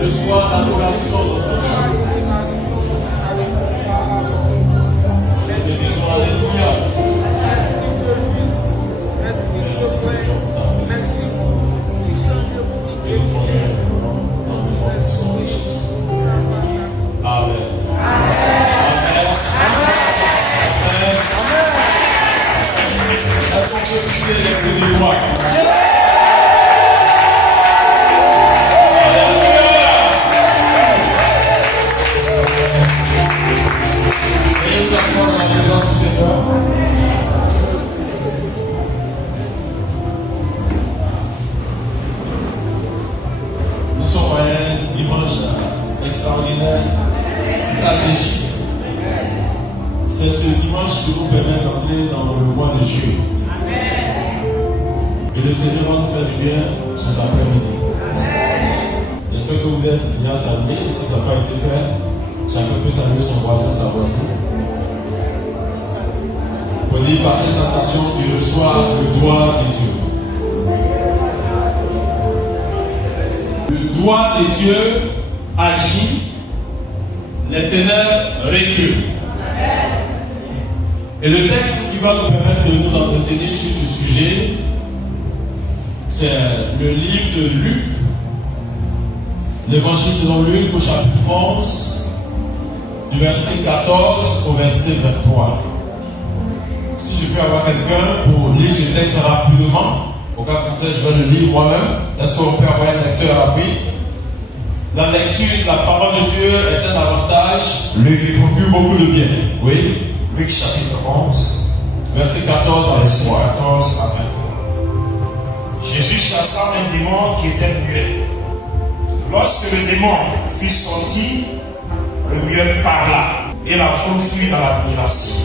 Reçois l'adoration de ton nom. Nous te disons Alléluia. Amen. Est-ce qu'on peut pousser les cris du roi? Et nous asseoir dans la présence du Seigneur. Nous sommes à un dimanche extraordinaire, stratégique. C'est ce dimanche qui nous permet d'entrer dans le mois de juillet. Et le Seigneur va nous faire du bien cet après-midi. J'espère que vous êtes bien salués. Si ça n'a pas été fait, chacun peut saluer son voisin, sa voisine. Pour dire par cette attention, tu reçois le doigt de Dieu. Le doigt de Dieu agit, les ténèbres reculent. Et le texte qui va nous permettre de nous entretenir sur ce sujet, c'est le livre de Luc, l'évangile selon Luc au chapitre 11, du verset 14 au verset 23. Si je peux avoir quelqu'un pour lire ce texte rapidement, au cas contraire, je vais le lire moi-même. Est-ce qu'on peut avoir un lecteur rapide? La lecture de la parole de Dieu est un avantage, lui procure beaucoup de bien. Oui. Luc chapitre 11, verset 14 à 23. 14 à 23. Jésus chassa un démon qui était muet. Lorsque le démon fut sorti, le muet parla et la foule fut dans l'admiration.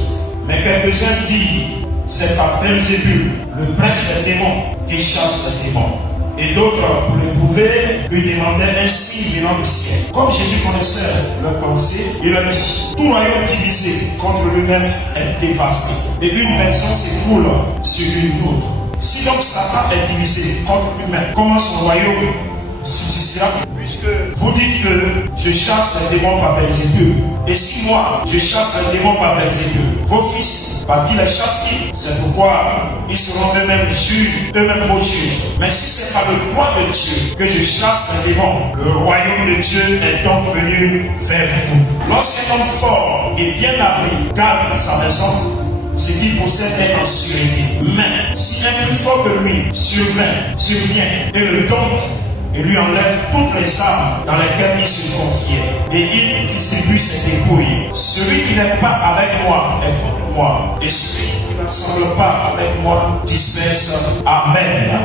Mais quelques-uns dirent, c'est par Belzébul, le prince des démons, qui chasse les démons. Et d'autres, pour le prouver, lui demandaient un signe venant du ciel. Comme Jésus connaissait leur pensée, il leur dit, tout royaume divisé contre lui-même est dévasté. Et une maison s'écroule sur une autre. Si donc Satan est divisé contre lui-même, comment son royaume subsistera? Puisque vous dites que je chasse les démons par Belzébul. Et si moi, je chasse les démons par Belzébul, vos fils, par qui les chassent-ils? C'est pourquoi ils seront eux-mêmes juges, eux-mêmes vos juges. Mais si c'est par le droit de Dieu que je chasse les démons, le royaume de Dieu est donc venu vers vous. Lorsqu'un homme fort et bien abri garde sa maison, ce qu'il possède est en sûreté. Mais si un plus fort que lui survient et le dompte, et lui enlève toutes les armes dans lesquelles il se confiait, et il distribue ses dépouilles. Celui qui n'est pas avec moi est contre moi, et celui qui ne semble pas avec moi disperse. Amen.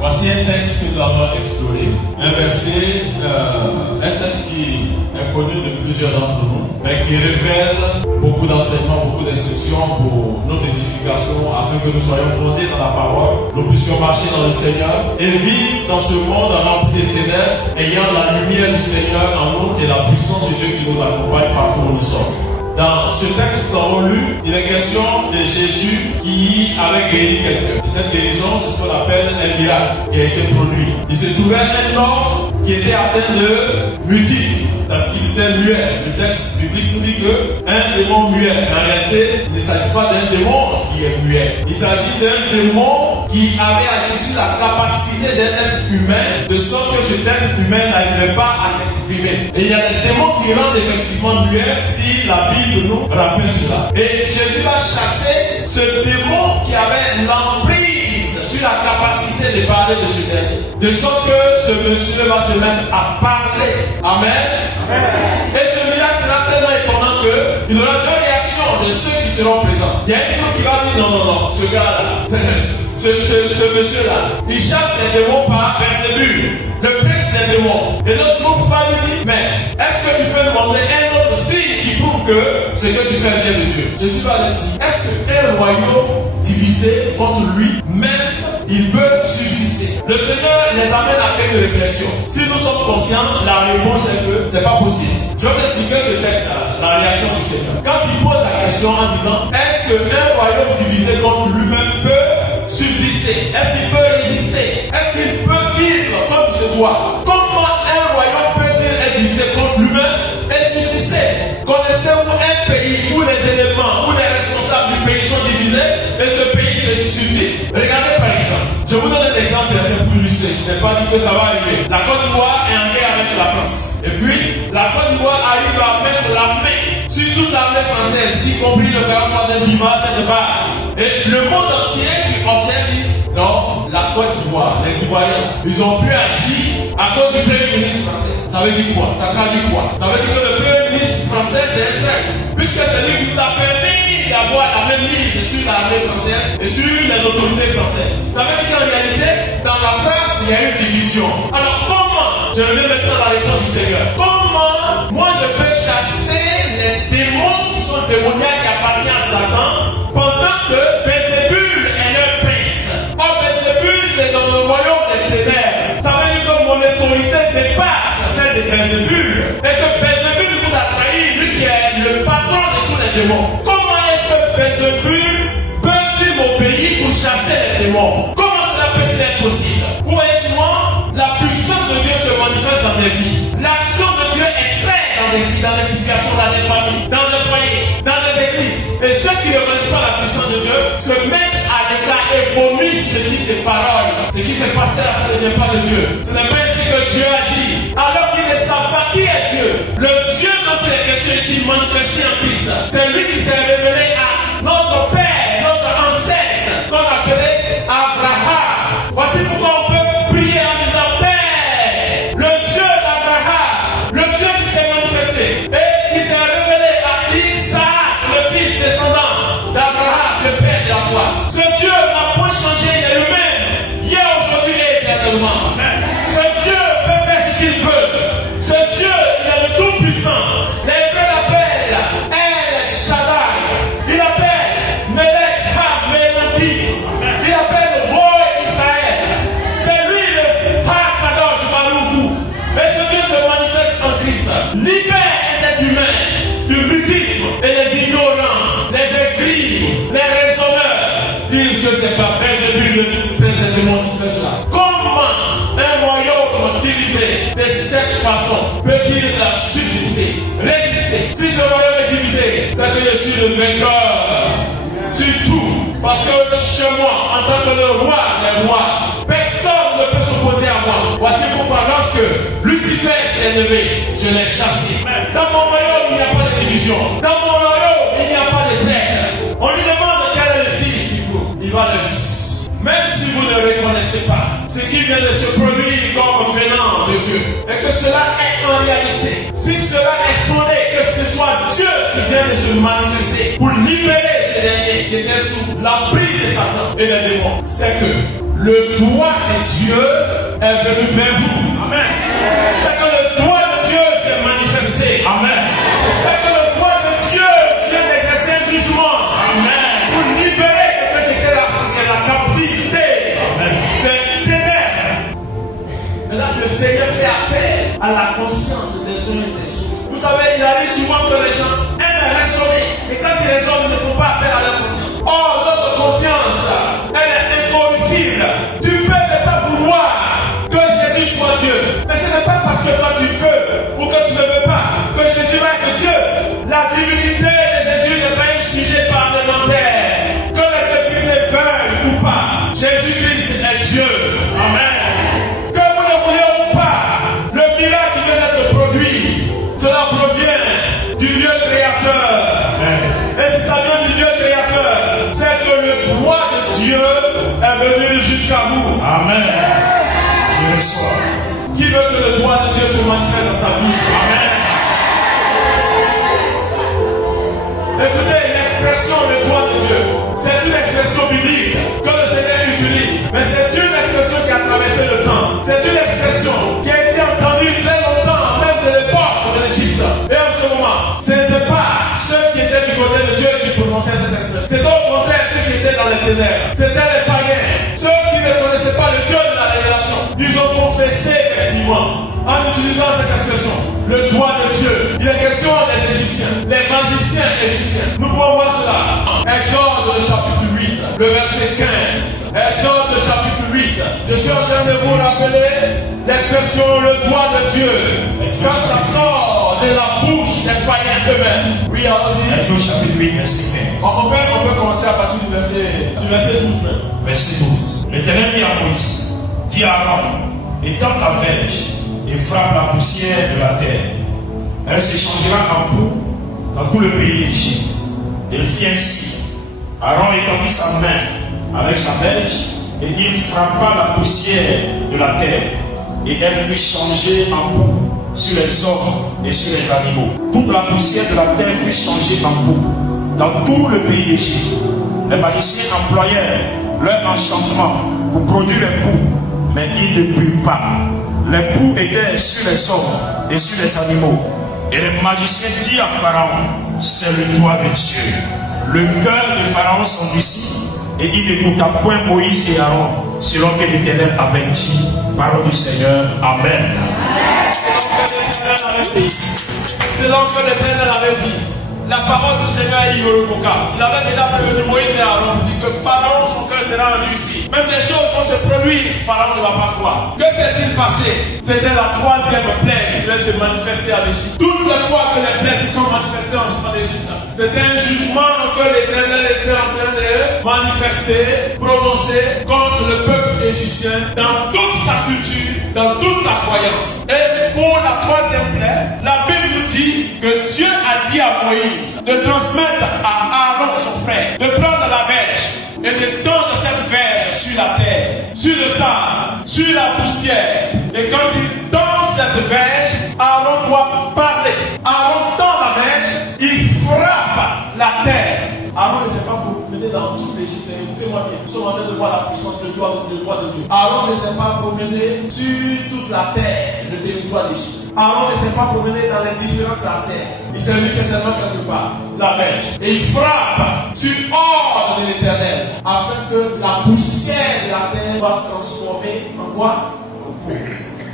Voici un texte que nous allons explorer. Un texte qui est connu de plusieurs d'entre nous, mais qui révèle beaucoup d'enseignements, beaucoup d'instructions pour notre édification, afin que nous soyons fondés dans la parole, nous puissions marcher dans le Seigneur et vivre dans ce monde rempli de ténèbres, ayant la lumière du Seigneur en nous et la puissance de Dieu qui nous accompagne partout où nous sommes. Dans ce texte que nous avons lu, il est question de Jésus qui avait guéri quelqu'un. Et cette guérison, c'est ce qu'on appelle un miracle qui a été produit. Il se trouvait un homme qui était atteint de mutisme, c'est-à-dire qu'il était muet. Le texte biblique nous dit qu'un démon muet, en réalité, il ne s'agit pas d'un démon qui est muet. Il s'agit d'un démon qui avait agi sur la capacité d'un être humain, de sorte que cet être humain n'arrivait pas à s'exprimer. Et il y a des démons qui rendent effectivement muets si la Bible nous rappelle cela. Et Jésus va chasser ce démon qui avait l'emprise sur la capacité de parler de ce dernier. De sorte que ce monsieur va se mettre à parler. Amen. Amen. Et ce miracle sera tellement étonnant qu'il y aura deux réactions de ceux qui seront présents. Il y a un groupe qui va dire non, ce gars-là, ce monsieur-là, il chasse les démons par Belzébul, le prince des démons. Et l'autre groupe va lui dire, mais est-ce que tu peux nous montrer un autre signe qui prouve que ce que tu fais vient de Dieu? Jésus va lui dire, est-ce qu'un royaume divisé contre lui-même, il peut subsister? Le Seigneur les amène à faire une réflexion. Si nous sommes conscients, la réponse est que c'est pas possible. Je vais t'expliquer ce texte-là, la réaction du Seigneur. Quand il pose la question en disant, est-ce qu'un royaume divisé contre lui-même peut subsister? Est-ce qu'il peut résister? Est-ce qu'il peut vivre soi. Comment un royaume peut-il être divisé contre lui-même et subsister? Connaissez-vous un pays où les éléments, où les responsables du pays sont divisés et ce pays se subsiste? Regardez par exemple. Je vous donne un exemple assez pour illustrer. Je n'ai pas dit que ça va arriver. La Côte d'Ivoire est en guerre avec la France. Et puis, la Côte d'Ivoire arrive à mettre la main sur toute l'armée française, y compris le 43e Bima, cette base. Et le monde entier qui observe dit non, la Côte d'Ivoire, les Ivoiriens, ils ont pu agir à cause du Premier ministre français. Ça veut dire quoi? Ça traduit quoi? Ça veut dire que le Premier ministre français, c'est un traître. Puisque c'est lui qui nous a permis d'avoir la même mise sur l'armée française et sur les autorités françaises. Ça veut dire qu'en réalité, dans la France, il y a une division. Alors comment? Je reviens maintenant à la réponse du Seigneur. Comment moi je peux chasser les démons qui sont démoniaques qui appartiennent à Satan pendant que Belzébul est leur prince? Or Belzébul c'est dans le royaume des ténèbres. Ça veut dire que mon autorité dépasse celle de Belzébul et que Belzébul nous a trahi, lui qui est le patron de tous les démons. Comment est-ce que Belzébul peut-il m'obéir pour chasser les démons? Comment cela peut-il être possible? Où est-ce moi la puissance de Dieu se manifeste dans des vies? L'action de Dieu est claire dans des vies, dans les situations, dans les familles, dans les foyers, dans les églises. Et ceux qui ne connaissent pas la puissance de Dieu se mettent à l'écart et vomissent ce type de paroles. Ce qui s'est passé là, ça ne vient pas de Dieu. Ce n'est pas ainsi que Dieu agit. Alors qu'ils ne savent pas qui est Dieu. Le Dieu dont il est question ici manifesté en Christ, c'est lui qui s'est révélé à notre Père, notre ancêtre, qu'on appelait Abraham. Voici pourquoi on peut prier en disant Père, le Dieu d'Abraham, le Dieu qui s'est manifesté et qui s'est révélé à Isaac, le fils descendant d'Abraham, le Père de la foi. Ce Dieu n'a point changé, il est lui-même, hier, aujourd'hui et éternellement. Ce Dieu peut faire ce qu'il veut. Ce Dieu, il est le tout-puissant. Les Hébreux l'appellent El Shaddai. Il appelle Melech Ha-Meleki. Il appelle le roi Israël. C'est lui le Ha-Kadosh Baruch. Et ce Dieu se manifeste en Christ. Libère l'être humain du mutisme et les ignorants, les aigris, les raisonneurs disent que c'est pas Belzébul précisément qui fait cela. Comment un royaume divisé de cette façon peut-il subsister, résister? Si ce royaume est divisé, c'est que je suis le vainqueur sur tout. Parce que chez moi, en tant que le roi des rois, personne ne peut s'opposer à moi. Voici pourquoi lorsque Lucifer s'est élevé, je l'ai chassé. Dans mon royaume, il n'y a pas de division. Dans mon royaume, il n'y a pas de traître. On lui demande quel est le signe qui prouve. Il va le dire. Même si vous ne reconnaissez pas ce qui vient de se produire comme venant de Dieu, et que cela est en réalité, si cela est fondé, que ce soit Dieu qui vient de se manifester pour libérer ces derniers qui étaient sous l'emprise de Satan et des démons, c'est que le doigt de Dieu est venu vers vous. Amen. C'est que le doigt de Dieu s'est manifesté. Amen. C'est que le doigt de Dieu vient d'exercer un jugement. Amen. Pour libérer quelqu'un qui était la captivité des ténèbres. Maintenant, le Seigneur fait appel à la conscience des uns et des autres. Vous savez, il arrive souvent que les gens aiment raisonner. Et quand les hommes ne font pas appel à leur conscience. Or, notre conscience, elle est incorruptible. Tu peux ne pas vouloir que Jésus soit Dieu. Mais ce n'est pas parce que toi tu veux ou que tu ne veux pas que Jésus va être Dieu. La divinité de Jésus n'est pas un sujet parlementaire. Que les députés veuillent ou pas, Jésus-Christ est Dieu. Amen. Que vous ne vouliez ou pas, le miracle qui vient d'être produit, cela provient du Dieu créateur. Et si ça vient du Dieu créateur, c'est que le droit de Dieu est venu jusqu'à vous. Amen. Je reçois. Qui veut que le droit de Dieu se manifeste dans sa vie? Amen. Écoutez, l'expression le droit de Dieu, c'est une expression biblique que le Seigneur utilise. Mais c'est une expression qui a traversé le temps. C'est une expression qui a été entendue très longtemps, même de l'époque de l'Égypte. Et en ce moment, ce n'était pas ceux qui étaient du côté de Dieu qui prononçaient cette expression. C'était au contraire ceux qui étaient dans les ténèbres. C'était les païens. Ceux qui ne connaissaient pas le Dieu de la révélation. Ils ont confessé effectivement en utilisant cette expression. Le doigt de Dieu. Il est question des Égyptiens, les magiciens égyptiens. Nous pouvons voir cela. Exode le chapitre 8, le verset 15. Exode le chapitre 8. Je suis en train de vous rappeler l'expression le doigt de Dieu, quand ça sort de la bouche des païens eux-mêmes. Oui, allons-y. Exode chapitre 8, verset 15. On peut commencer à partir du verset 12 même. Verset 12. L'Éternel dit à Moïse, dis à Aaron, étends ta verge et frappe la poussière de la terre. Elle s'échangera en boue dans tout le pays d'Égypte. Il fit ainsi. Aaron étendit sa main avec sa verge et il frappa la poussière de la terre. Et elle fut changée en boue sur les hommes et sur les animaux. Toute la poussière de la terre fut changée en boue dans tout le pays d'Égypte. Les magiciens employèrent leur enchantement pour produire les poux, mais ils ne purent pas. Les poux étaient sur les hommes et sur les animaux. Et les magiciens dirent à Pharaon, c'est le doigt de Dieu. Le cœur de Pharaon s'endurcit et il n'écouta point Moïse et Aaron, selon que l'Éternel avait dit. Parole du Seigneur. Amen. C'est là que l'Éternel avait dit. La parole du Seigneur est irrévocable. Il avait déjà prévenu Moïse et Aaron, dit que Pharaon, son cœur sera endurci. Même les choses vont se produire, Pharaon ne va pas croire. Que s'est-il passé? C'était la troisième plaie qui devait se manifester en Égypte. Toutes les fois que les plaies se sont manifestées en Égypte, c'était un jugement que l'Éternel était en train de manifester, prononcer contre le peuple égyptien dans toute sa culture, dans toute sa croyance. Et pour la troisième plaie, la Bible nous dit que Dieu a dit à Moïse de transmettre à Aaron son frère, de prendre la verge et de tendre cette verge sur la terre, sur le sable, sur la poussière. Et quand il tend cette verge, Aaron doit parler. Aaron tend la verge, il frappe la terre. Aaron ne s'est pas promené dans toute l'Égypte. Écoutez-moi bien, nous sommes en train de voir la puissance de doigt de Dieu. Aaron ne s'est pas promené sur toute la terre, le territoire d'Égypte. Aaron ne s'est pas promené dans les différentes artères. Il s'est mis certainement quelque part, la verge. Et il frappe sur ordre de l'Éternel, afin que la poussière de la terre soit transformée en quoi?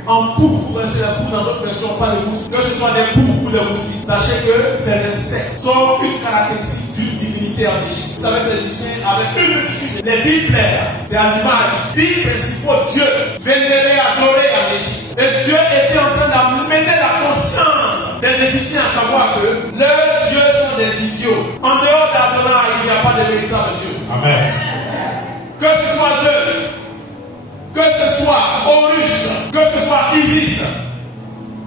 En poux. C'est la poux dans notre version, pas de moustiques. Que ce soit des poux ou des moustiques. Sachez que ces insectes sont une caractéristique d'une divinité en Égypte. Vous savez que les Égyptiens avaient une multitude. Les 10 plaies, c'est à l'image 10 principaux dieux vénérés, adorés en Égypte. Et Dieu était en train d'amener la conscience des Égyptiens à savoir que leurs dieux sont des idiots. En dehors d'Adonai, il n'y a pas de véritable Dieu. Amen. Que ce soit Zeus, que ce soit Horus, que ce soit Isis,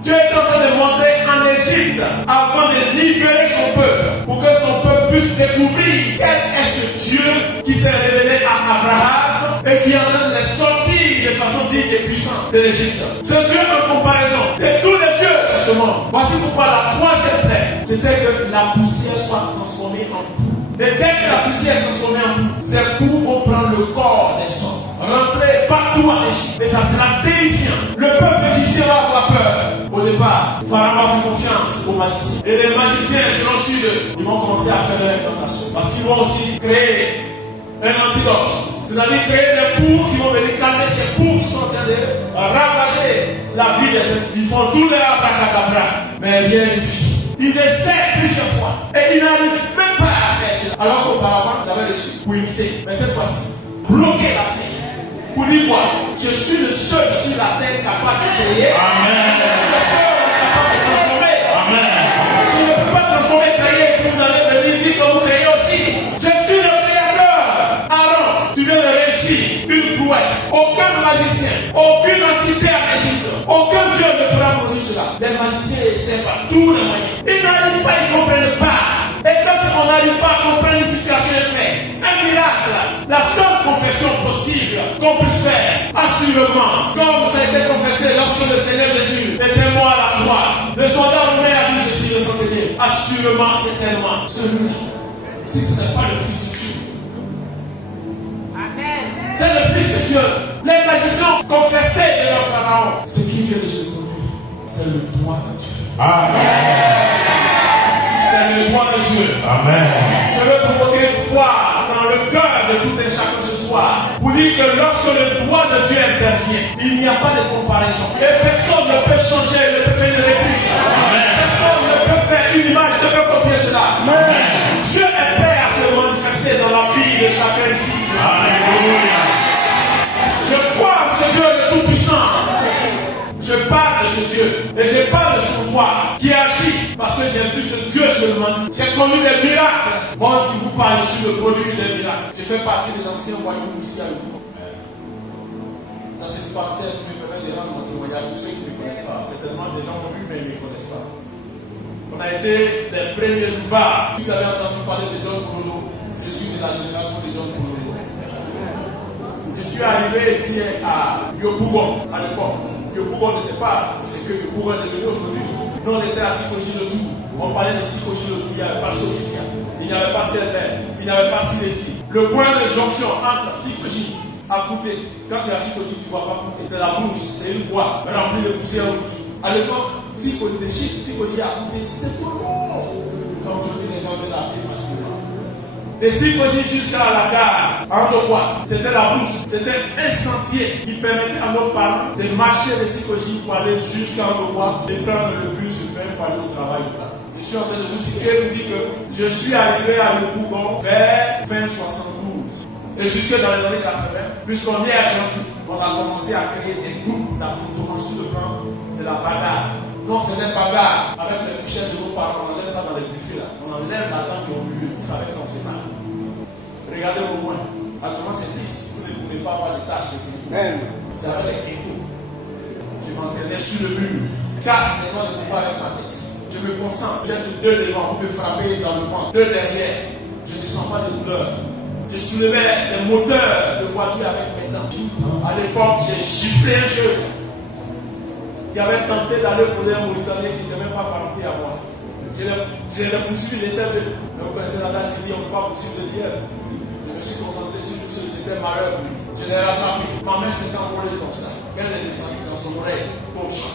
Dieu est en train de montrer en Égypte avant de libérer son peuple, pour que son peuple puisse découvrir quel est ce Dieu qui s'est révélé à Abraham et qui est en train de les sortir de façon digne et puissante de l'Égypte. Ce Dieu en comparaison de tous les dieux de ce monde. Voici pourquoi la troisième plaie, c'était que la poussière soit transformée en poux. Et dès que la poussière est transformée en poux, ces poux vont prendre le corps des hommes, rentrer partout en Égypte. Et ça sera terrifiant. Le peuple égyptien va avoir peur. Au départ, Pharaon va faire confiance aux magiciens. Et les magiciens seront sur eux. Ils vont commencer à faire leur incantation. Parce qu'ils vont aussi créer un antidote. C'est-à-dire créer des poux qui vont venir calmer ces poux qui sont en train de ravager la vie des êtres. Ils font tout leur abracadabra. Mais rien ne fit. Ils essaient plusieurs fois. Et ils n'arrivent même pas à faire cela. Alors qu'auparavant, ils avaient reçu pour imiter. Mais cette fois-ci, bloquer la terre. Pour dire quoi? Je suis le seul sur la terre capable de créer. Amen. Le seul capable de transformer. Amen. Je ne peux pas transformer, créer, pour vous allez venir dire que vous créez aussi. Je suis le créateur. Aaron, tu viens de réussir une prouesse. Aucun magicien, aucune entité en Égypte, aucun Dieu ne pourra produire cela. Les magiciens essaient par tous les moyens. Ils n'arrivent pas, ils ne comprennent pas. Et quand on n'arrive pas à comprendre une situation est faite, un miracle, la seule confession possible qu'on puisse faire, assurément, comme ça a été confessé lorsque le Seigneur Jésus était mort à la croix, le soldat romain a dit ceci, le centenier, assurément c'est tellement celui-là, si ce n'est pas le Fils de Dieu. Amen. C'est le Fils de Dieu. Les magiciens confessaient devant Pharaon. Ce qui vient de se produire, c'est le doigt de Dieu. Amen. C'est le doigt de Dieu. Amen. Je veux provoquer une foi dans le cœur de tout un chacun ce soir. Pour dire que lorsque le doigt de Dieu intervient, il n'y a pas de comparaison. Et personne ne peut changer, ne peut faire une réplique. Amen. Personne ne peut faire une image, ne peut copier cela. Amen. Dieu est prêt à se manifester dans la vie de chacun ici. Alléluia. Je crois que Dieu est le Tout-Puissant. connu des miracles. Moi qui vous parle, je suis le produit des miracles. Je fais partie de l'ancien royaume ici à Lyon. Dans cette parenthèse, je me permets de rendre mon témoignage pour ceux qui ne me connaissent pas. Certainement des gens ont vu, mais ils ne me connaissent pas. On a été des premiers bars. Si vous avez entendu parler de John Bruno, je suis de la génération de John Bruno. Je suis arrivé ici à Yopougon à l'époque. Yopougon n'était pas ce que Yopougon est devenu aujourd'hui. Nous on était à Sikoji le tout. On parlait de Sikoji le tout. Il n'y avait pas Sofia. Il n'y avait pas Selber. Il n'y avait pas Silési. Le point de jonction entre Sikoji à Kouté. Quand tu es à Sikoji, tu ne vois pas Kouté. C'est la bouche, c'est une voie remplie de poussière. À l'époque, Sikoji à Kouté, c'était tout le monde. Comme aujourd'hui, les gens veulent l'appeler facilement. De Sikoji jusqu'à la gare, en droit, c'était la bouche, c'était un sentier qui permettait à nos parents de marcher de Sikoji pour aller jusqu'à droit et prendre le bus pour aller au travail. Je suis en train de vous situer et vous dire que je suis arrivé à Yopougon vers fin 72. Et jusque dans les années 80, puisqu'on est Atlantique, on a commencé à créer des groupes d'affrontement sur le plan de la bagarre. Nous on faisait bagarre avec les fichettes de nos parents, on enlève ça dans les buffets là. On enlève la dent qui est au milieu, tout ça avec ça on se marre. Regardez au moins, actuellement c'est 10, vous ne pouvez pas avoir des tâches de ghetto. J'avais les ghettos. Je m'entraînais sur le mur, casse les noms de pouvoir avec ma tête. Je me concentre, j'ai deux devant, vous me frapper dans le ventre, deux derrière. Je ne sens pas de douleur. Je soulevais les moteurs de voiture avec mes dents. À l'époque, j'ai giflé un jeu qui avait tenté d'aller poser un Mauritanien qui n'était même pas parenté à moi. Je les ai poursuivis, j'étais de. Donc, c'est la tâche qui dit on ne peut pas poursuivre le diable. Je me suis concentré sur tout ce qui était malheur. Je l'ai rattrapé. Ma main s'est envolée comme ça. Elle est descendue dans son oreille gauche.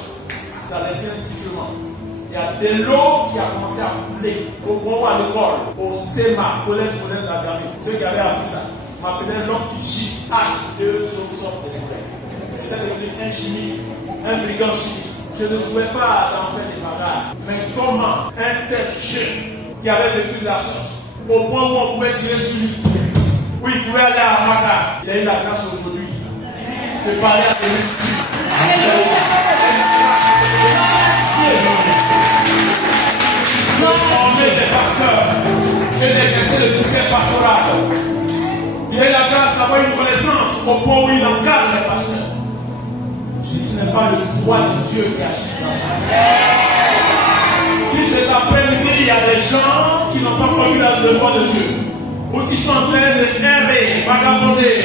Ça a laissé un sifflement. Il y a de l'eau qui a commencé à couler au point à l'école, au SEMA, collège moderne de la Gambie. Ceux qui avaient appris ça m'appelaient l'homme qui gifle H2 sur une sorte de forêt. J'étais devenu un chimiste, un brigand chimiste. Je ne jouais pas dans faire des bagarres. Mais comment un tel jeune qui avait vécu de la sorte, au point où on pouvait tirer sur lui, où il pouvait aller à Maga, il a eu la grâce aujourd'hui de parler à celui qui former des pasteurs et d'exercer le ministère pastoral. Il a eu la grâce d'avoir une connaissance au point où il encadre les pasteurs. Si ce n'est pas le foi de Dieu qui agit dans sa vie. Si cet après-midi, il y a des gens qui n'ont pas connu le foi de Dieu, ou qui sont en train de errer, vagabonder,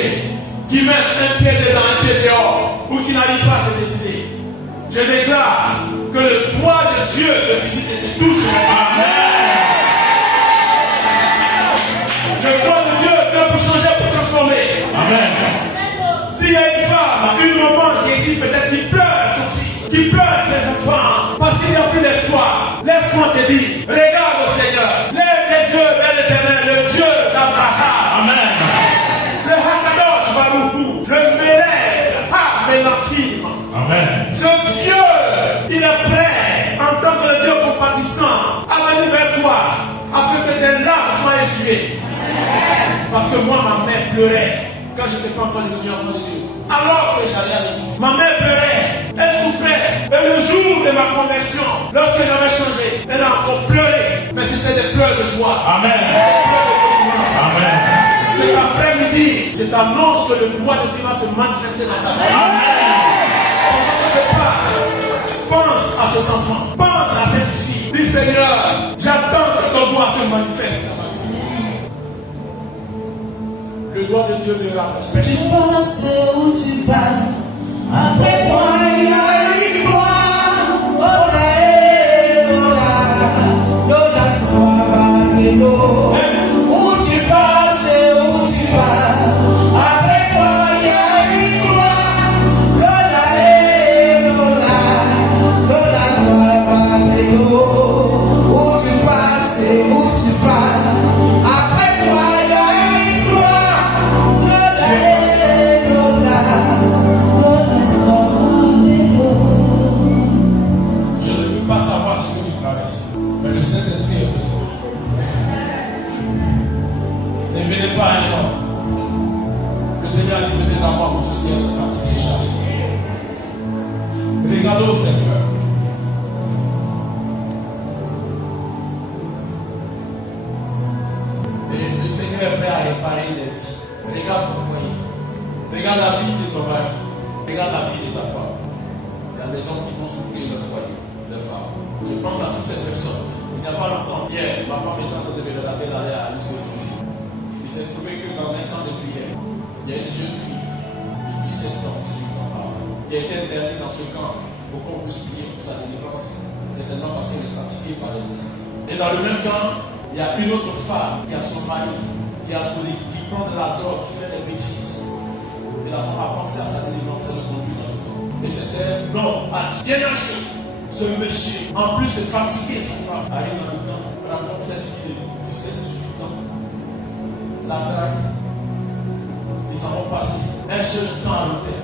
qui mettent un pied dedans, un pied dehors, ou qui n'arrivent pas à se décider, je déclare que le poids de Dieu te visite et te touche. Amen. Le poids de Dieu vient pour changer, pour transformer. Amen. S'il y a une femme, une maman qui est ici, peut-être qui pleure son fils, qui pleure ses enfants, parce qu'il n'y a plus d'espoir, laisse-moi te dire, regarde au Seigneur, lève les yeux vers l'Éternel, le Dieu d'Abraham. Amen. Le Hakadosh Baruch, le Melech, Menakim. Amen. Ce Dieu, il est prêt, en tant que le Dieu compatissant, à venir vers toi, afin que tes larmes soient essuyées. Parce que moi, ma mère pleurait quand je n'étais pas encore devenu enfant de Dieu. Alors que j'allais à l'église, ma mère pleurait, elle souffrait. Et le jour de ma conversion, lorsque j'avais changé, elle a encore pleuré. Mais c'était des pleurs de joie. Amen. Des pleurs de confiance. Amen. Cet après-midi, je t'annonce que le pouvoir de Dieu va se manifester dans ta vie. Amen. Pense à cet enfant, pense à cette fille. Dis Seigneur, j'attends que ton pouvoir se manifeste dans ma vie. Le doigt de Dieu me rapproche. Tu passes où tu passes, après toi il y a une gloire. Lola, sois où tu passes, après toi il y a une gloire. Lola, sois où tu passes, après toi il y a une gloire. Je ne peux pas savoir ce que tu traverses, mais le Saint-Esprit est présent. Ne venez pas à moi. Le Seigneur a dit venez à moi pour tout ce qui est fatigué et chargé. Regardez au Seigneur. a des hommes qui font souffrir leur foyer, leur femme. Je pense à toutes ces personnes. Il n'y a pas longtemps, hier, ma femme est en train de me regarder d'aller à l'UCG. Il s'est trouvé que dans un camp de prière, il y a une jeune fille de 17 ans, 18 ans, qui a été internée dans ce camp pour qu'on puisse prier pour sa délivrance. Certainement parce qu'elle est fatiguée par les esprits. Et dans le même temps, il y a une autre femme qui a son mari, qui est alcoolique, qui prend de la drogue, qui fait des bêtises. Et la femme a pensé à sa délivrance, elle le conduit dans le camp. Et c'était non, bien âgé. Ce monsieur, en plus de fatiguer sa femme, arrive dans le camp, rencontre cette fille de 17-18 ans, la drague, ils s'en vont passer un seul temps à l'hôtel.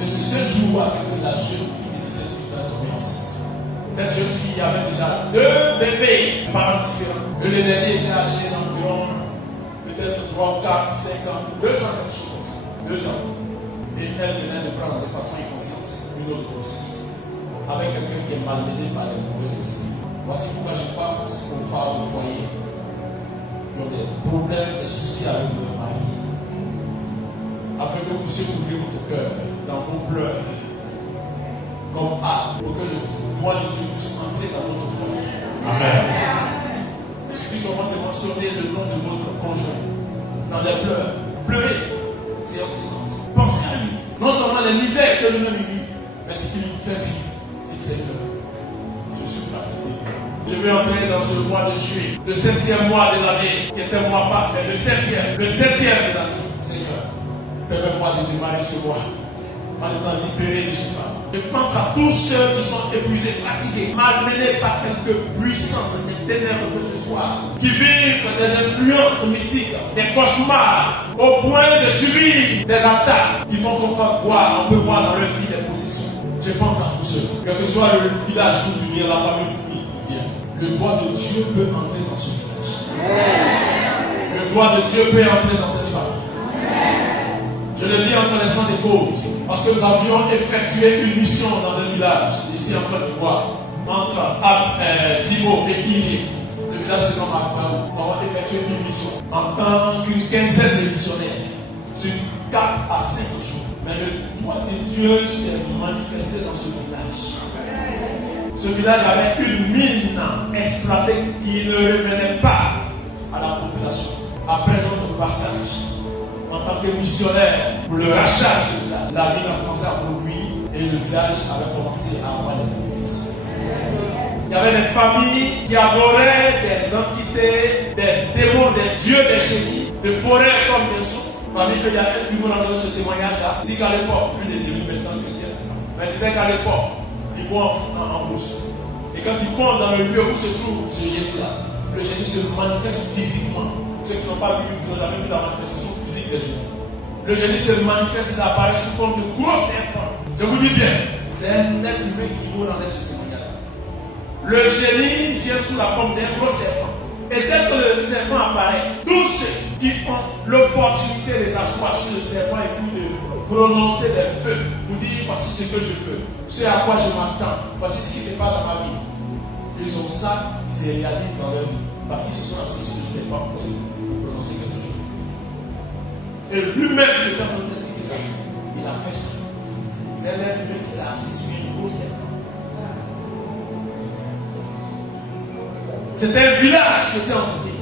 Et c'est ce jour-là que la jeune fille de 17-18 ans est tombée enceinte. Cette jeune fille avait déjà 2 bébés, parents différents. Et le dernier était âgé d'environ peut-être 3, 4, 5 ans, 2 ans, quelque chose comme ça. 2 ans. Et elle venait de prendre de façon inconsciente une autre grossesse. Avec quelqu'un qui est malmené par les mauvais esprits. Voici pourquoi je pense aux femmes au foyer qui ont des problèmes, des soucis avec leur mari. Afin que vous puissiez ouvrir votre cœur dans vos pleurs, comme pour que le voix de Dieu puisse entrer dans votre foyer. Amen. Il suffit seulement de mentionner le nom de votre conjoint dans les pleurs. Pleurez, c'est ostentance. Pensez à lui. Non seulement les misères que lui-même vit, mais ce qu'il nous fait vivre. Seigneur, je suis fatigué. Je vais entrer dans ce mois de juillet, le 7e mois de l'année, qui est un mois parfait, le 7e de l'année. Seigneur, permets-moi de démarrer ce mois en étant libéré de ce fardeau. Je pense à tous ceux qui sont épuisés, fatigués, malmenés par quelque puissance des ténèbres que ce soit, qui vivent des influences mystiques, des cauchemars, au point de subir des attaques qui font qu'on on peut voir dans leur vie des possessions. Je pense à tous ceux, quel que soit le village d'où tu viens, la famille d'où tu viens, le doigt de Dieu peut entrer dans ce village. Le doigt de Dieu peut entrer dans cette famille. Je le dis en connaissant des causes, parce que nous avions effectué une mission dans un village, ici en Côte d'Ivoire, entre Divo et Iné. Le village se nomme Akbaou. Nous avons effectué une mission en tant qu'une quinzaine de missionnaires, sur 4 à 5 jours. Mais le doigt de Dieu s'est manifesté dans ce village. Ce village avait une mine exploitée qui ne revenait pas à la population. Après notre passage, en tant que missionnaire, pour le rachat de ce village, la mine a commencé à produire et le village avait commencé à avoir des bénéfices. Il y avait des familles qui adoraient des entités, des démons, des dieux, des génies, des forêts comme des eaux. Parmi eux, il y a un humour dans ce témoignage-là. Il dit qu'à l'époque, lui il est devenu maintenant chrétien, mais il disait qu'à l'époque, ils vont en bourse. Et quand ils vont dans le lieu où se trouve ce génie-là, le génie se manifeste physiquement. Ceux qui n'ont pas vu, qui n'ont jamais vu la manifestation physique des génies. Le génie se manifeste, il apparaît sous forme de gros serpent. Je vous dis bien, c'est un être humain qui vaut dans ce témoignage. Le génie vient sous la forme d'un gros serpent. Et dès que le serpent apparaît, tous ceux qui ont l'opportunité de s'asseoir sur le serpent et puis de prononcer des vœux, pour dire voici ce que je veux, ce à quoi je m'attends, voici ce qui se passe dans ma vie. Ils ont ça, ils se réalisent dans leur vie. Parce qu'ils se sont assis sur le serpent pour prononcer quelque chose. Et lui-même, qui est en train d'expliquer ça, il a fait ça. C'est l'être humain qui s'est assis sur un gros serpent. C'était un village qui était envoûté.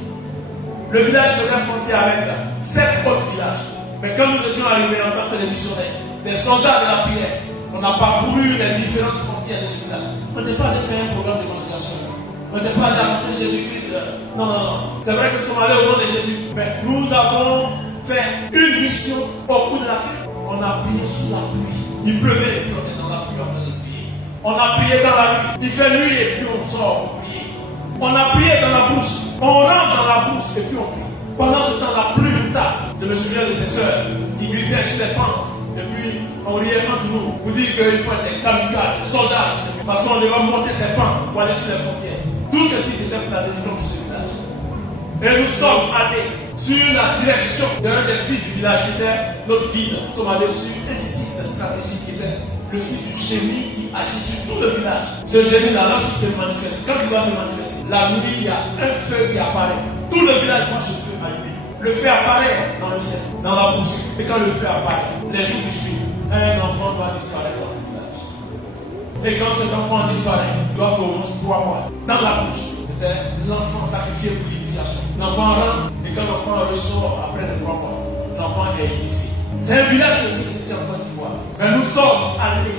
Le village faisait frontière avec 7 autres villages. Mais quand nous étions arrivés en tant que des missionnaires, des soldats de la prière, on a parcouru les différentes frontières de ce village. On n'était pas allé faire un programme d'évangélisation. On n'était pas allé annoncer Jésus-Christ. Non, non, non. C'est vrai que nous sommes allés au nom de Jésus. Mais nous avons fait une mission au cours de laquelle on a prié sous la pluie. Il pleuvait et puis on est dans la pluie en train de prier. On a prié dans la nuit. Il fait nuit et puis on sort pour prier. On a prié dans la brousse. On rentre dans la brousse et puis on prie. Pendant ce temps, la pluie nous tape. Je me souviens de ces sœurs qui glissaient sur les pentes. Et puis, on riait entre nous. Vous dites qu'il faut être des kamikazes, des soldats. Parce qu'on devait monter ces pentes pour aller sur les frontières. Tout ceci, c'était pour la délivrance de ce village. Et nous sommes allés sur la direction d'un des filles du village qui était notre guide. Nous sommes allés sur un site stratégique qui était le site du génie qui agit sur tout le village. Ce génie-là, lorsqu'il se manifeste, quand il va se manifester, la nuit, il y a un feu qui apparaît. Tout le village voit ce feu allumer. Le feu apparaît dans le ciel, dans la bouche. Et quand le feu apparaît, les jours qui suivent, un enfant doit disparaître dans le village. Et quand cet enfant disparaît, il doit faire au moins 3 mois dans la bouche. C'était l'enfant sacrifié pour l'initiation. L'enfant rentre et quand l'enfant ressort après les 3 mois, l'enfant est initié. C'est un village qui existe ici en Côte d'Ivoire. Mais nous sommes allés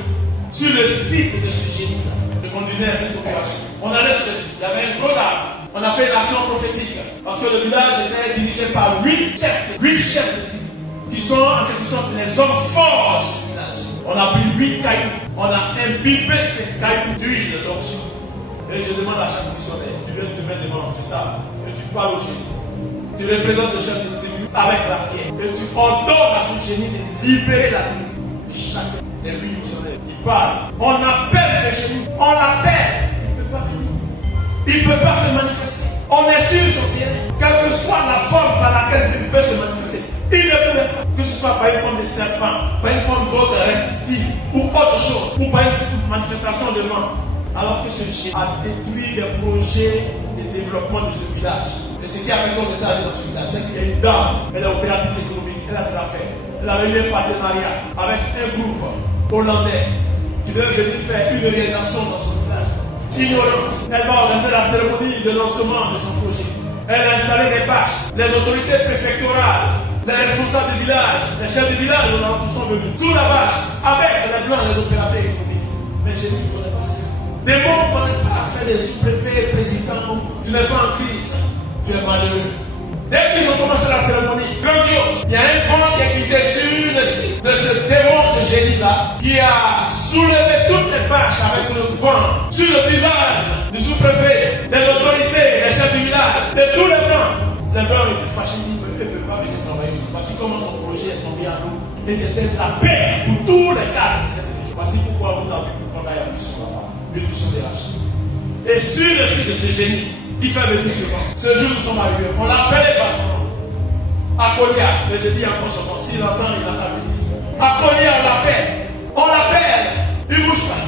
sur le site de ce génie-là. Je conduisais à cette opération. On allait sur le site. Il y avait un gros arbre. On a fait une action prophétique. Parce que le village était dirigé par 8 chefs de tribu, qui sont en quelque sorte les hommes forts de ce village. On a pris 8 cailloux. On a imbibé ces cailloux d'huile d'onction. Et je demande à chaque missionnaire, tu viens te mettre devant cette table et tu parles au génie. Tu représentes le chef de tribu avec la pierre. Et tu ordonnes à ce génie de libérer la tribu. Et chacun des 8 missionnaires, il parle. On appelle le génie, on l'appelle. Il ne peut pas venir. Il ne peut pas se manifester. On est sur son terrain. Quelle que soit la forme dans laquelle il peut se manifester, il ne peut pas. Que ce soit par une forme de serpent, par une forme d'autre reptile, ou autre chose, ou par une manifestation de vent. Alors que ce génie a détruit les projets de développement de ce village. Et ce qui a fait qu'on était allé dans ce village, c'est qu'il y a une dame, elle est opératrice économique, elle a des affaires. Elle avait eu un partenariat avec un groupe hollandais qui devait venir faire une réalisation dans son village. Ignorante. Elle va organiser la cérémonie de lancement de son projet. Elle a installé des bâches. Les autorités préfectorales, les responsables du village, les chefs du village, tous sont venus sous la bâche avec les blancs, les opérateurs économiques. Mais j'ai dit qu'on n'est pas ça. Des mots qu'on n'est pas fait des sous-préfets, présidents. Tu n'es pas en Christ. Tu es malheureux. Dès qu'ils ont commencé la cérémonie, grandiose, il y a un vent qui est quitté sur le site de ce démon, ce génie-là, qui a soulevé toutes les bâches avec le vent sur le visage du sous-préfet, des autorités, des chefs du village, de tous les blancs. Les blancs étaient fâchés, ils ne peuvent pas venir travailler ici parce que comment son projet est tombé à l'eau. Et c'était la paix pour tous les cadres de cette région. Voici pourquoi vous avez pu prendre la mission là-bas, une mission des Rachis. Et sur le site de ce génie, qui fait venir ce vent. Ce jour, nous sommes arrivés. On l'appelait par son nom. Akolia. Mais je dis encore son nom. S'il entend, il a venir ici. Akolia, on l'appelle. On l'appelle. Il ne bouge pas.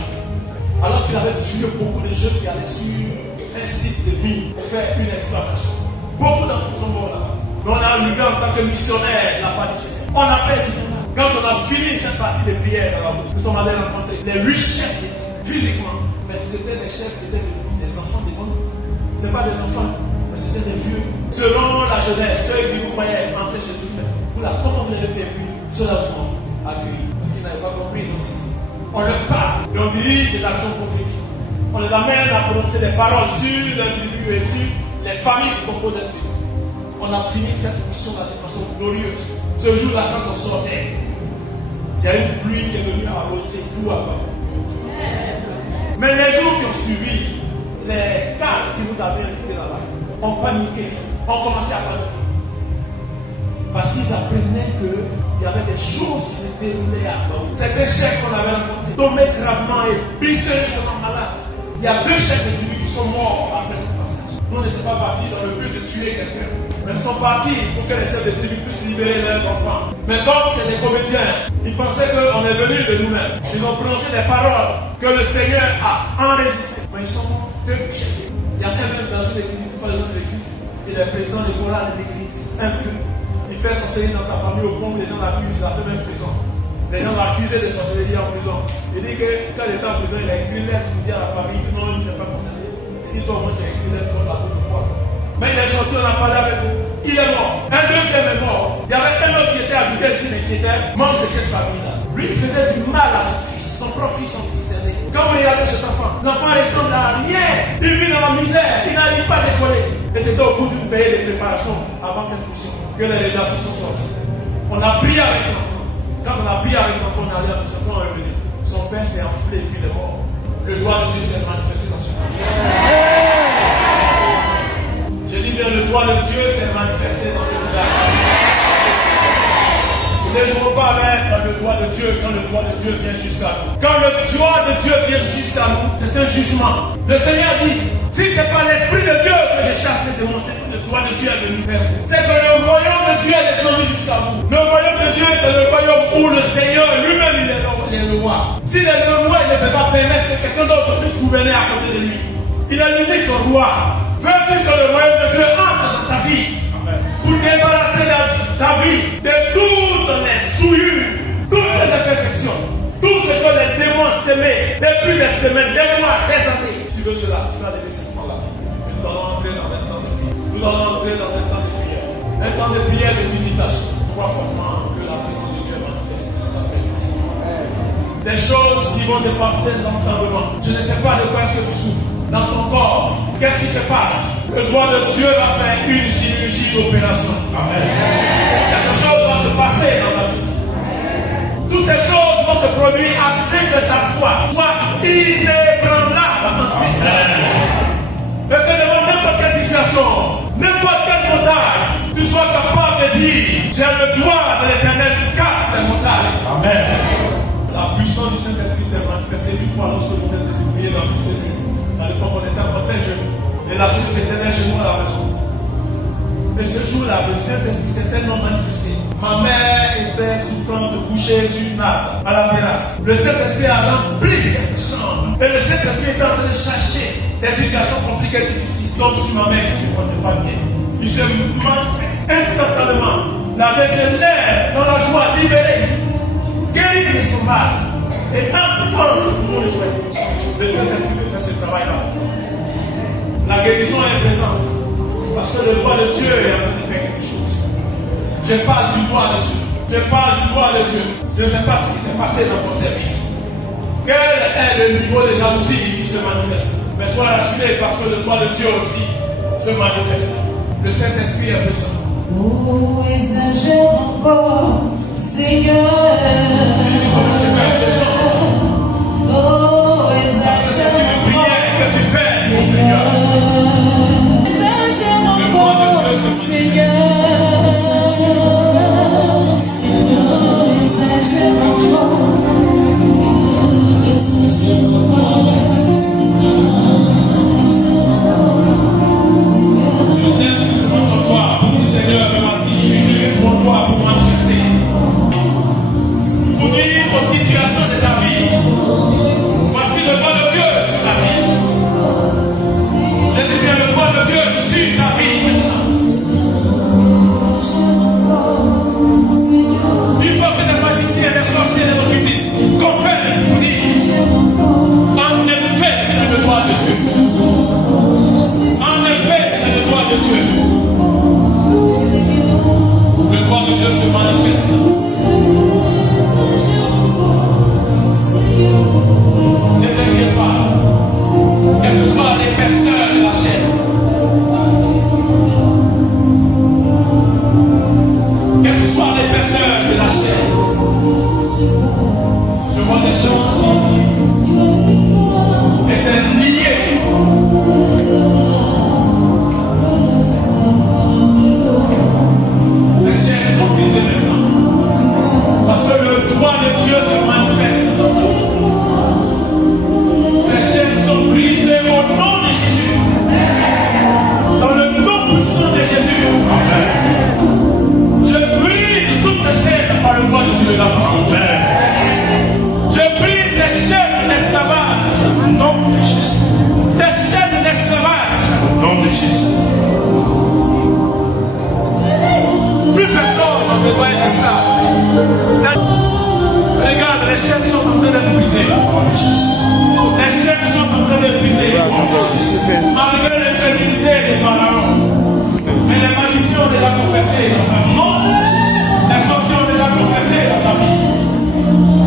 Alors qu'il avait tué beaucoup de jeunes qui allaient sur un site de mine pour faire une exploitation. Beaucoup d'enfants sont morts là-bas. Mais on a arrivé en tant que missionnaire là-bas du Seigneur. On appelle. Quand on a fini cette partie de prière dans la route, nous sommes allés rencontrer les 8 chefs physiquement. Mais c'était des chefs qui étaient devenus des enfants des bons. Ce n'est pas des enfants, mais c'était des vieux. Selon la jeunesse, ceux qui vous voyaient entrer chez nous, comment vous avez fait puis cela vous accueillir. Parce qu'ils n'avaient pas compris aussi. On leur parle et on dirige des actions prophétiques. On les amène à prononcer des paroles sur l'individu et sur les familles qui composent l'individu. On a fini cette mission de façon glorieuse. Ce jour-là, quand on sortait, il y a une pluie qui est venue arroser tout à bas. Mais les jours qui ont suivi, les cadres qui nous avaient invités là-bas ont paniqué, ont commencé à paniquer. Parce qu'ils apprenaient qu'il y avait des choses qui se déroulaient à bas. C'était chefs qu'on avait rencontrés, tombés gravement et mystérieusement malades. Il y a 2 chefs de tribu qui sont morts après le passage. Nous, on n'était pas partis dans le but de tuer quelqu'un. Mais nous sommes partis pour que les chefs de tribu puissent libérer leurs enfants. Mais comme c'est des comédiens, ils pensaient qu'on est venu de nous-mêmes. Ils ont prononcé des paroles que le Seigneur a enregistrées. Mais ils sont morts. Il y a un même dans une église, pas dans une église. Il est président de chorale de l'église. Un vieux. Il fait sorcellerie dans sa famille au point où les gens l'accusent. Il a fait même prison. Les gens l'ont accusé de sorcellerie en prison. Il dit que quand il était en prison, il a écrit une lettre pour dire à la famille que non, il n'est pas concerné. Il dit toi, moi, j'ai écrit une lettre contre la boue de moi. Mais il est sorti, on a parlé avec lui. Il est mort. Un deuxième est mort. Il y avait un autre qui était habité ici, mais qui était membre de cette famille-là. Lui, il faisait du mal à son fils. Son propre fils, son fils aîné. Quand vous regardez cet enfant, l'enfant ressemble à rien. Il vit dans la misère. Il n'arrive pas à décoller. Et c'était au bout d'une période de préparation avant cette mission que les révélations sont sorties. On a prié avec l'enfant. Quand on a prié avec l'enfant, on a allé à mission. Quand on est venu, son père s'est enflé et puis il est mort. Le doigt de Dieu s'est manifesté dans ce monde. Je dis bien, le doigt de Dieu s'est manifesté dans ce village. Ne jouons pas avec le doigt de Dieu quand le doigt de Dieu vient jusqu'à nous. Quand le doigt de Dieu vient jusqu'à nous, c'est un jugement. Le Seigneur dit, si ce n'est pas l'Esprit de Dieu que je chasse les démons, c'est que le doigt de Dieu est venu vers vous. C'est que le royaume de Dieu est descendu jusqu'à vous. Le royaume de Dieu, c'est le royaume où le Seigneur lui-même il est le roi. S'il est le roi, il ne peut pas permettre que quelqu'un d'autre puisse gouverner à côté de lui. Il est l'unique roi. Veux-tu que le royaume de Dieu entre dans ta vie? Pour débarrasser ta vie de toutes les souillures, toutes les imperfections, tout ce que les démons semé depuis des semaines, des mois, des années. Si tu veux cela, tu vas lever cette main-là. Nous allons entrer dans un temps de prière. Nous allons entrer dans un temps de prière. Un temps de prière de visitation. Crois fortement que la présence de Dieu est manifestée sur ta vie. Des choses qui vont dépasser l'entendement. Je ne sais pas de quoi est-ce que tu souffres. Dans ton corps, qu'est-ce qui se passe? Le doigt de Dieu va faire une chirurgie d'opération. Amen. Quelque chose va se passer dans ta vie. Toutes ces choses vont se produire afin que ta foi soit inébranlable en Christ. Et que devant n'importe quelle situation, n'importe quelle montagne, tu sois capable de dire, j'ai le doigt de l'Éternel qui casse les montagnes. Amen. La puissance du Saint-Esprit s'est manifestée une fois lorsque nous venons de prier dans une cellule. À l'époque, on était encore très jeunes. Et la suite, c'était chez moi à la maison. Et ce jour-là, le Saint-Esprit s'est tellement manifesté. Ma mère était souffrante de coucher sur une nappe à la terrasse. Le Saint-Esprit a rempli cette chambre. Et le Saint-Esprit était en train de chercher des situations compliquées et difficiles. Donc, sur ma mère qui ne se portait pas bien, il se manifeste instantanément. La vie se lève dans la joie, libérée, guérie de son mal. Et dans ce temps, nous le souhaitons. Le Saint-Esprit peut faire ce travail-là. La guérison est présente. Parce que le doigt de Dieu est en train de faire quelque chose. Je parle du doigt de Dieu. Je parle du doigt de Dieu. Je ne sais pas ce qui s'est passé dans ton service. Quel est le niveau de jalousie qui se manifeste? Mais sois rassuré parce que le doigt de Dieu aussi se manifeste. Le Saint-Esprit est présent. Oh, exagère encore, Seigneur. Si tu commences à faire des choses. Oh, Parce que c'est exagère une prière que tu fais, mon Seigneur. Exagère encore, Seigneur. Exagère encore. Je t'aime sur notre toi pour dire Seigneur, merci. Et je laisse mon doigt pour manifester. Pour dire aux situations de ta vie, voici le doigt de Dieu sur ta vie. Je dis bien le doigt de Dieu sur ta vie maintenant. Une fois que les magiciens, les sorciers, les occultistes confessent pour dire, en effet, c'est le doigt de Dieu. En effet, c'est le doigt de Dieu. Le doigt de Dieu se manifeste. Ne t'inquiète pas. Quelles que soient les personnes de la chair. Quelles que soient les personnes de la chair. Je vois des gens qui étaient liés. Ces chaînes sont brisées maintenant. Parce que le doigt de Dieu se manifeste dans ta vie. Ces chaînes sont brisées au nom de Jésus. Dans le nom puissant de Jésus. Je brise toutes les chaînes par le doigt de Dieu là-bas. Je brise les chaînes d'esclavage. Non de Jésus. Ces chaînes d'esclavage. Non de Jésus. Plus personne ne doit être esclave. Regarde, les chaînes sont en train d'être brisées. Les chaînes sont en train d'être brisées. Malgré l'intégrité des pharaons. Mais les magiciens ont déjà confessé dans ta vie. Les sorciers ont déjà confessé dans ta vie.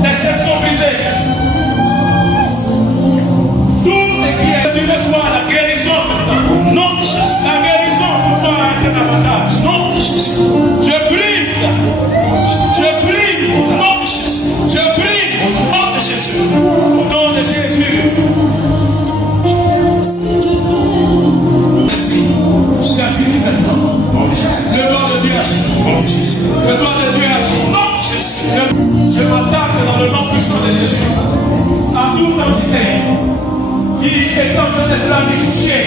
Les chaînes sont brisées. Tout ce qui est, tu reçois la guérison maintenant. Non, la guérison pour toi a été davantage. Non, je brise. Je brise. Non, je brise. Au nom de Jésus. Au nom de Jésus. Esprit, c'est fini maintenant. Le doigt de Dieu agit. Le doigt de Dieu agit. Non, je m'attaque dans le nom puissant de Jésus à toute entité qui est en train de planifier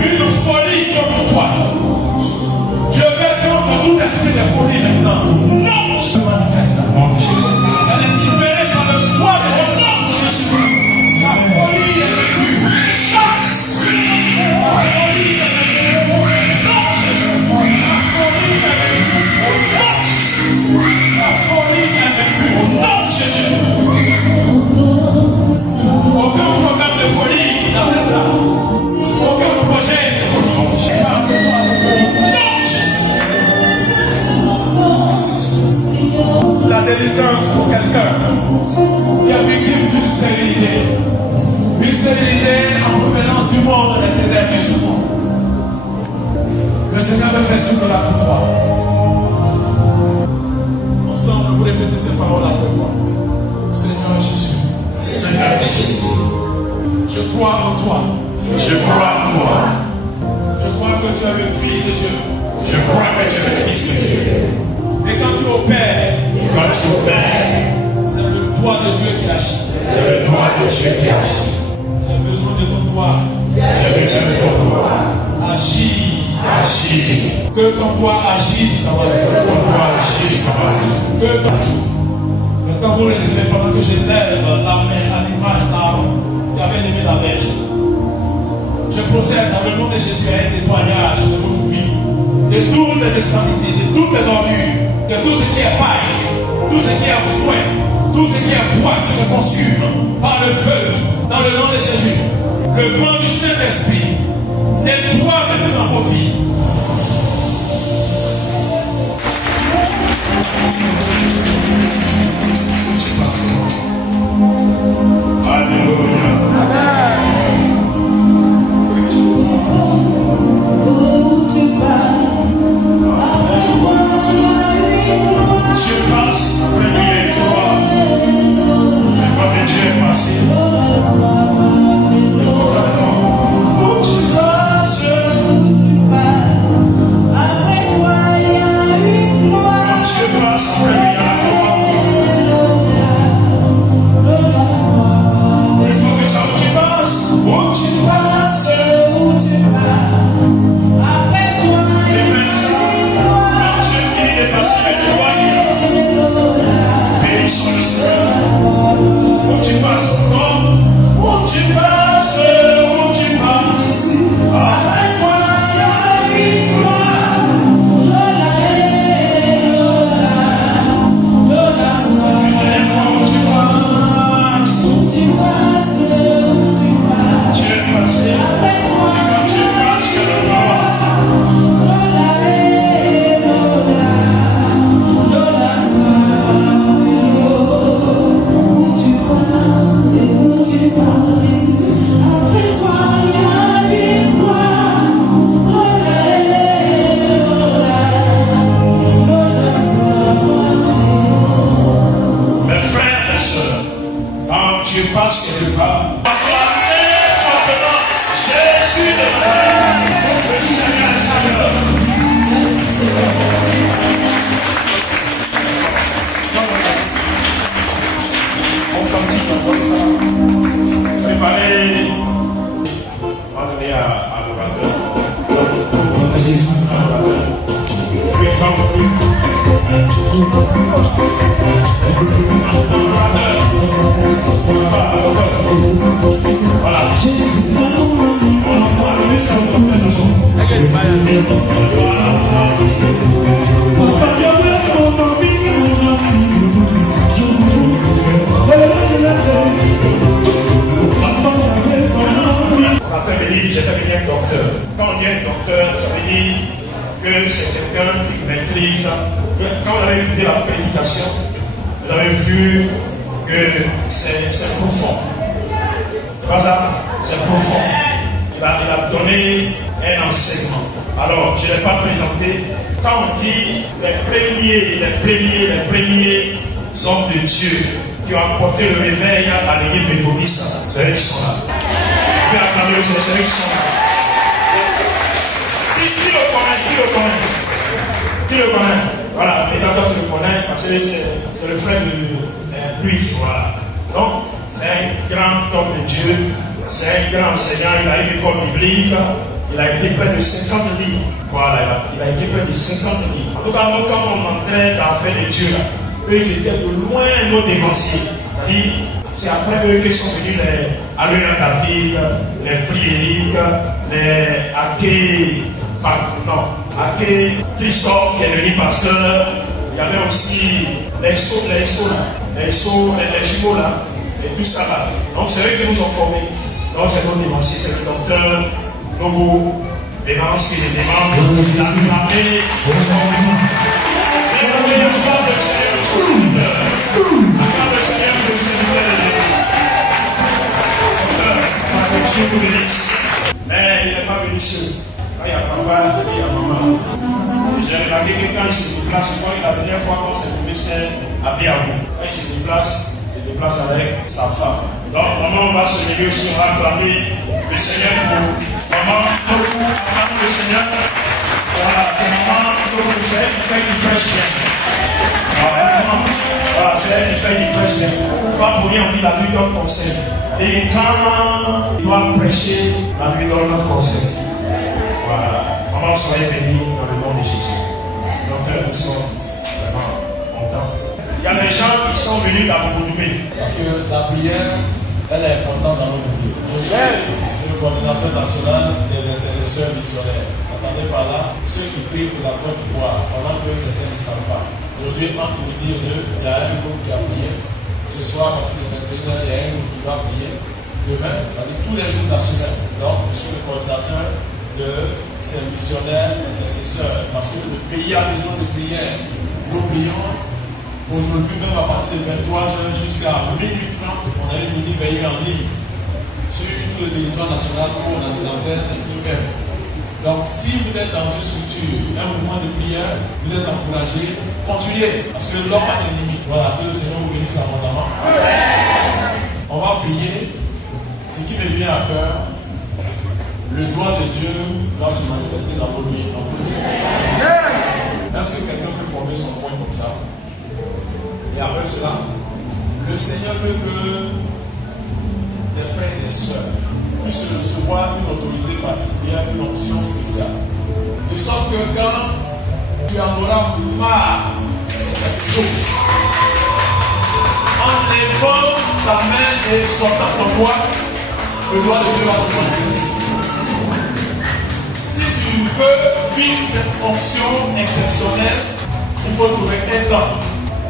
une folie contre toi. Je vais contre tout esprit de folie maintenant. Non, je me manifeste. Elle est libérée par le poids de mon nom, Jésus. La folie est vécue. Chasse. La folie est vécue. Non, Jésus. La folie est vécue. Non, Jésus. La folie est vécue. Non, Jésus. présence pour quelqu'un qui est victime d'une stérilité. Une stérilité en provenance du monde des ténèbres du souffrant. Le Seigneur me fait ce que là pour toi. Ensemble, vous répétez ces paroles après moi. Seigneur Jésus. Seigneur Jésus, Je crois en toi. je crois en toi. Je crois que tu es le Fils de Dieu. Je crois que tu es le Fils de Dieu. Et quand tu opères, Quand tu opères, c'est le doigt de Dieu qui agit. c'est le doigt de Dieu qui agit. J'ai besoin de ton doigt. J'ai besoin de ton doigt. Agis. Agis. Que ton doigt agisse dans ma vie. Ton doigt agisse dans ma vie. Que ton... Mais quand vous recevez, pendant que je lève la main à l'image d'Aaron qui avait aimé la verge, je procède dans le nom de Jésus à un nettoyage de votre vie, de toutes les extrémités, de toutes les ordures, de tout ce qui est paille, tout ce qui est fouet, tout ce qui est bois qui se consume par le feu, dans le nom de Jésus. Le vent du Saint-Esprit nettoie maintenant vos vies. Alléluia. Je passe après lui et toi. La gloire de Dieu est passée. Où tu passes, quand Dieu passe après lui à la croix. Il faut que ça où tu passes. Où tu passes. Et maintenant, quand Dieu finit de passer le doigt, béni soit le Seigneur. Où tu passes encore. Où tu passes. Où tu passes. Avec moi, il y a une gloire. Une dernière fois, où tu passes. Dieu est passé. Et quand Dieu passe, que le gloire. Mes frères et sœurs, quand Dieu passe quelque part, acclamez fortement Jésus de Nazareth, le Seigneur des Seigneurs. On continue comme ça. Préparez. On va donner à l'orateur. Oui, voilà. On entend le message on a fait venir, j'ai fait venir un docteur. Quand on dit un docteur, ça veut dire que c'est quelqu'un qui maîtrise. Quand on avait écouté la prédication, vous avez vu que c'est profond. Pas ça, c'est profond. Il a donné un enseignement. Alors, je ne l'ai pas présenté. Quand on dit les premiers hommes de Dieu qui ont apporté le réveil à l'église méthodiste, c'est eux qui sont là. Vous pouvez acclamer aussi, c'est eux qui sont là. Qui le connaît? Voilà, et d'accord, tu le connais parce que c'est le frère de Brice, voilà. Donc, c'est un grand homme de Dieu, c'est un grand enseignant, il a eu l'école biblique, il a écrit près de 50 livres. Voilà, il a écrit près de 50 livres. En tout cas, nous, quand on entrait dans l'affaire de Dieu, là, eux, ils étaient de loin nos dévanciers. C'est-à-dire, c'est après eux que sont venus les Alléluia David, les Frédéric, les Aké Christophe qui est devenu pasteur. Il y avait aussi les jumeaux là, et tout ça là. Donc c'est eux qui nous ont formés. Donc c'est notre dévancier, c'est le docteur Nogo Bénance qui les demande d'acclamer. C'est le meilleur part de Seigneur. Acclame le Seigneur pour ce nouvel élément. Que Dieu vous bénisse. Mais il n'est pas venu seul. Quand il y a papa, il y a maman. J'ai remarqué que quand il se déplace, moi, la dernière fois qu'on s'est trouvé, c'était à Béabou. Quand il se déplace avec sa femme. Donc, maman, on va se lever aussi, on va acclamer le Seigneur pour maman, beaucoup, acclame le Seigneur. Voilà, c'est maman, beaucoup, c'est elle qui fait du prêche bien. Voilà, c'est elle qui fait du prêche bien. Pas pour rien, on dit la nuit donne conseil. Et quand il doit prêcher, la nuit donne un conseil. Voilà, maman, soyez bénis dans le nom de Jésus. Donc, nous sommes vraiment contents. Il y a des gens qui sont venus d'Abouboudoumé. Parce que la prière, elle est importante dans notre vie. Je suis le coordinateur national des intercesseurs missionnaires. Entendez par là, ceux qui prient pour la voix du pouvoir, pendant que certains ne savent pas. Aujourd'hui, entre midi et 2, il y a un groupe qui a prié. Ce soir, à partir de 21h, il y a un groupe qui va prier. Demain, ça dit tous les jours nationaux. Donc, je suis le coordinateur de ces missionnaires intercesseurs. Parce que le pays a besoin de prière. Nous prions. Aujourd'hui, même à partir de 23h jusqu'à minuit 30, on a une mini-veillée en ligne sur tout le territoire national où on a des antennes IMEM. Donc, si vous êtes dans une structure, un mouvement de prière, vous êtes encouragé, continuez, parce que l'homme a des limites. Voilà, que le Seigneur vous bénisse abondamment. On va prier. Ce qui me vient à cœur, le doigt de Dieu va se manifester dans vos vies. Est-ce que quelqu'un peut former son point comme ça? Et après cela, le Seigneur veut que des frères et des sœurs puissent recevoir une autorité particulière, une onction spéciale. De sorte que quand tu en auras marre de quelque chose, en levant ta main et sortant ton doigt, le doigt de Dieu va se manifester. Si tu veux vivre cette onction exceptionnelle, il faut trouver un temps.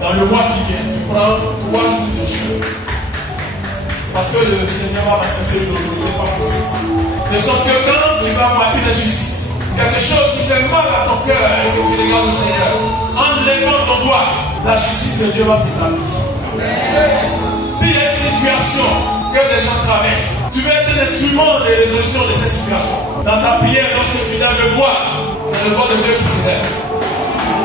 Dans le mois qui vient, tu prends 3 jours de jeûne. Parce que le Seigneur va manifester une autorité pas possible. De sorte que quand tu vas avoir une injustice, quelque chose qui fait mal à ton cœur et que tu regardes le Seigneur, en levant ton doigt, la justice de Dieu va s'établir. S'il y a une situation que les gens traversent, tu veux être l'instrument de résolution de cette situation. Dans ta prière, lorsque tu lèves le doigt, c'est le doigt de Dieu qui se lève.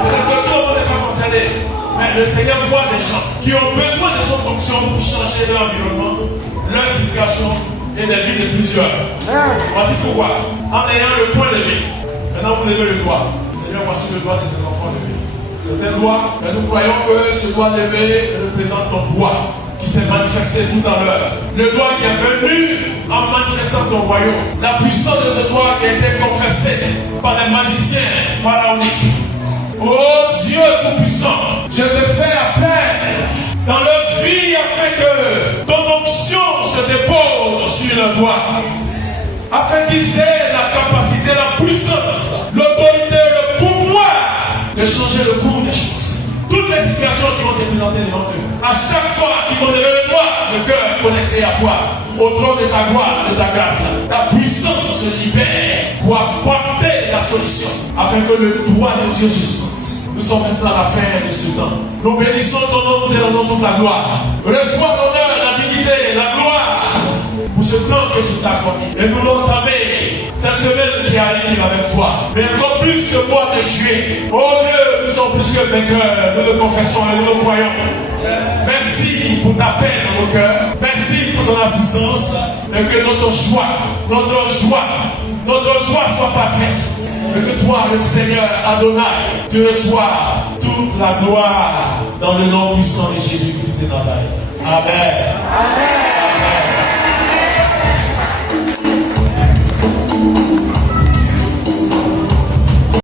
Peut-être que tout le monde n'est pas concerné. Mais le Seigneur voit des gens qui ont besoin de son fonction pour changer leur environnement, leur situation et la vie de plusieurs. Voici pourquoi, en ayant le point levé, maintenant vous levez le doigt. Seigneur, voici le doigt de tes enfants levés. C'est un doigt, mais nous croyons que ce doigt levé représente ton doigt qui s'est manifesté tout à l'heure. Le doigt qui est venu en manifestant ton royaume. La puissance de ce doigt qui a été confessée par les magiciens pharaoniques. Oh Dieu tout-puissant, je te fais appel dans leur vie afin que ton onction se dépose sur le doigt, afin qu'ils aient la capacité, la puissance, l'autorité, le pouvoir de changer le cours des choses. Toutes les situations qui vont se présenter devant eux, à chaque fois qu'ils vont lever le doigt, le cœur connecté à toi, au trône de ta gloire, de ta grâce, ta puissance se libère pour apporter la solution, afin que le doigt de Dieu se sente. Nous sommes maintenant à la fin de ce temps. Nous bénissons ton nom, nous rendons toute la gloire. Reçois l'honneur, la dignité, la gloire pour ce temps que tu t'as accordé. Et nous l'entamé cette semaine qui arrive avec toi. Mais encore plus ce mois de juillet. Oh Dieu, nous sommes plus que vainqueurs. Nous le confessons et nous le croyons. Merci pour ta paix dans nos cœurs. Merci pour ton assistance. Et que notre joie soit parfaite. Et que toi, le Seigneur Adonai, tu reçois toute la gloire dans le nom puissant de Jésus-Christ de Nazareth. Amen. Amen.